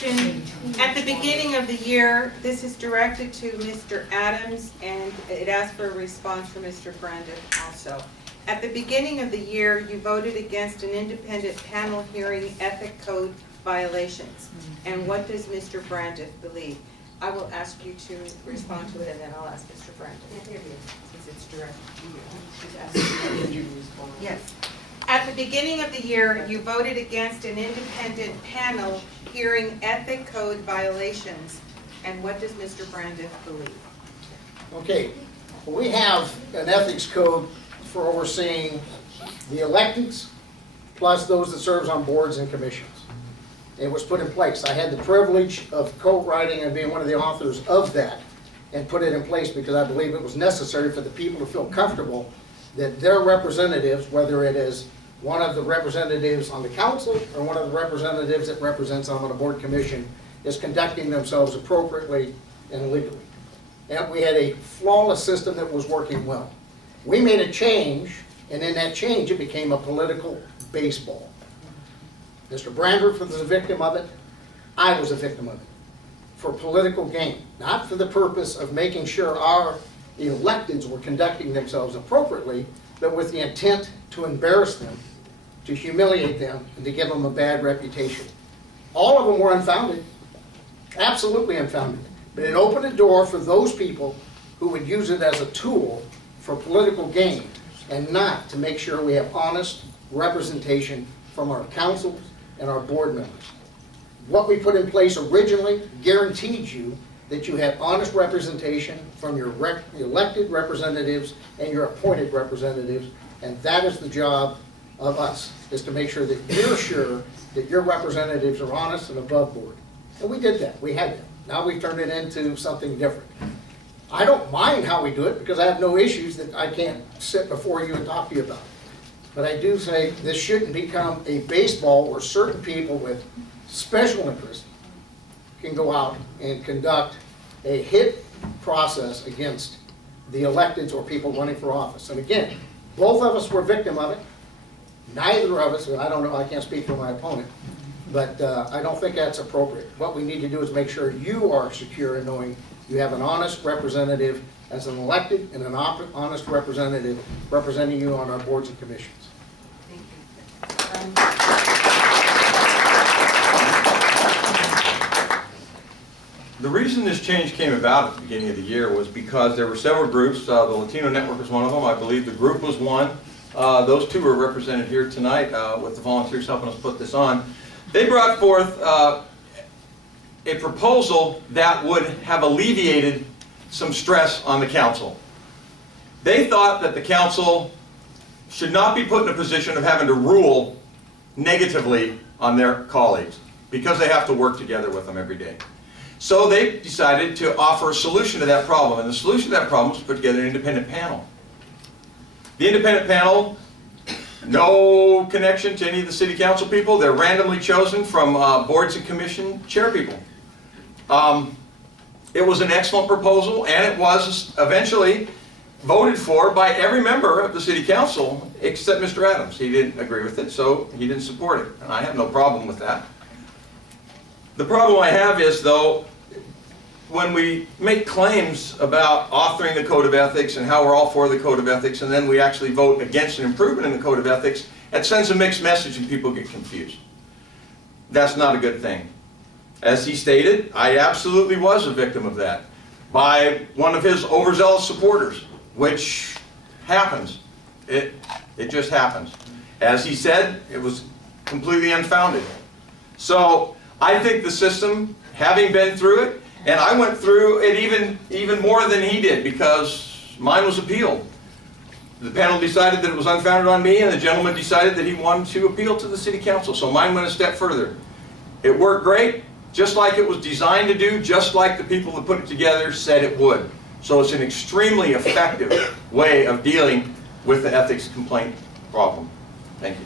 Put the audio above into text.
question. At the beginning of the year, this is directed to Mr. Adams, and it asks for a response from Mr. Brandriff also. At the beginning of the year, you voted against an independent panel hearing ethic code violations. And what does Mr. Brandriff believe? I will ask you to respond to it, and then I'll ask Mr. Brandriff. Since it's directed to you. She's asking you to respond. Yes. At the beginning of the year, you voted against an independent panel hearing ethic code violations. And what does Mr. Brandriff believe? Okay, we have an ethics code for overseeing the electeds, plus those that serves on boards and commissions. It was put in place. I had the privilege of co-writing and being one of the authors of that and put it in place because I believe it was necessary for the people to feel comfortable that their representatives, whether it is one of the representatives on the council or one of the representatives that represents them on a board commission, is conducting themselves appropriately and legally. And we had a flawless system that was working well. We made a change, and in that change it became a political baseball. Mr. Brandriff was a victim of it. I was a victim of it. For political gain, not for the purpose of making sure our electeds were conducting themselves appropriately, but with the intent to embarrass them, to humiliate them, and to give them a bad reputation. All of them were unfounded, absolutely unfounded. But it opened a door for those people who would use it as a tool for political gain and not to make sure we have honest representation from our councils and our board members. What we put in place originally guaranteed you that you had honest representation from your elected representatives and your appointed representatives, and that is the job of us, is to make sure that you're sure that your representatives are honest and above board. And we did that, we had that. Now we've turned it into something different. I don't mind how we do it because I have no issues that I can't sit before you and talk to you about. But I do say this shouldn't become a baseball where certain people with special interest can go out and conduct a hit process against the electeds or people running for office. And again, both of us were victim of it. Neither of us, I don't know, I can't speak for my opponent, but I don't think that's appropriate. What we need to do is make sure you are secure in knowing you have an honest representative as an elected and an honest representative representing you on our boards and commissions. Thank you. The reason this change came about at the beginning of the year was because there were several groups. The Latino Network was one of them. I believe the group was one. Those two are represented here tonight with the volunteers helping us put this on. They brought forth a proposal that would have alleviated some stress on the council. They thought that the council should not be put in a position of having to rule negatively on their colleagues because they have to work together with them every day. So they decided to offer a solution to that problem, and the solution to that problem was to put together an independent panel. The independent panel, no connection to any of the city council people. They're randomly chosen from boards and commission chair people. It was an excellent proposal, and it was eventually voted for by every member of the city council except Mr. Adams. He didn't agree with it, so he didn't support it, and I have no problem with that. The problem I have is, though, when we make claims about authoring the Code of Ethics and how we're all for the Code of Ethics, and then we actually vote against an improvement in the Code of Ethics, it sends a mixed message and people get confused. That's not a good thing. As he stated, I absolutely was a victim of that by one of his overzealous supporters, which happens. It just happens. As he said, it was completely unfounded. So I think the system, having been through it, and I went through it even more than he did because mine was appealed. The panel decided that it was unfounded on me, and the gentleman decided that he wanted to appeal to the city council, so mine went a step further. It worked great, just like it was designed to do, just like the people that put it together said it would. So it's an extremely effective way of dealing with the ethics complaint problem. Thank you.